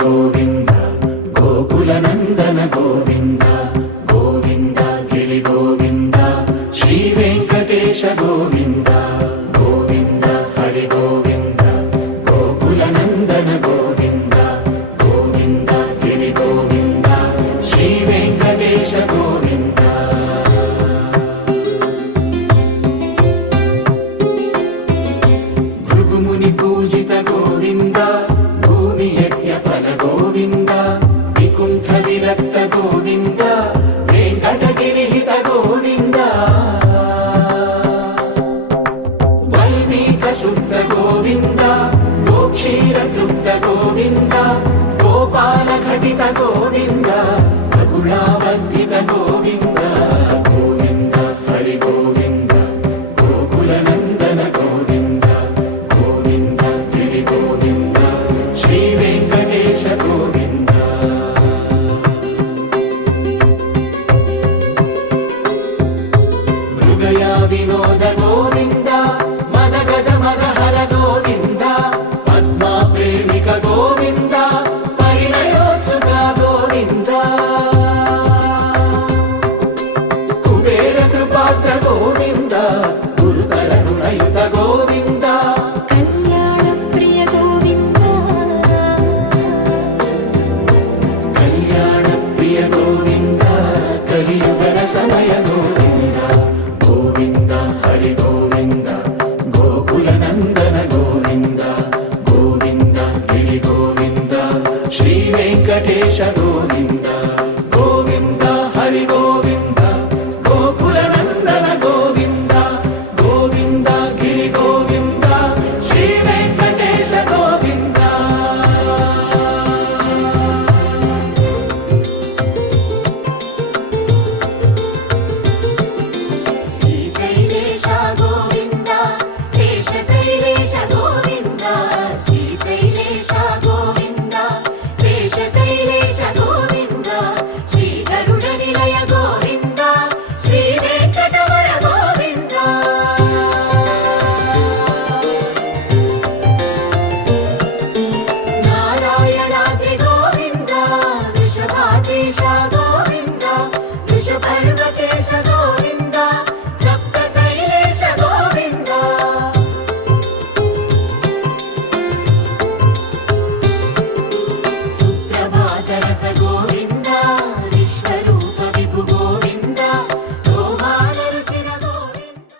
గోవింద గోకుల నందన గోవింద గోవింద గిరి గోవింద శ్రీ వెంకటేశ గోవింద గోవింద హరి గోవింద గోకుల నందన గోవింద గోవింద గిరి గోవింద శ్రీ వెంకటేశ గోవింద భృగుముని పూజిత గోవింద భూమి యజ్ఞ ఫల గోవింద వికుంఠ విరక్త గోవింద వెంకటగిరి హిత గోవింద వల్మీక శుద్ధ గోవింద గోక్షీర తృప్త గోవింద గోపాల ఘటిత గోవింద బహుళావర్ధిత గోవింద గోవింద హరి గోవింద గోకుల నందన గోవింద గోవింద గిరి గోవింద శ్రీ వెంకటేశ గోవింద మృగయ వినోద గోవింద మద గజ మదహర గోవింద పద్మా ప్రేమిక గోవింద పరిణయోత్సుక గోవింద కుబేర కృపాత్ర గోవింద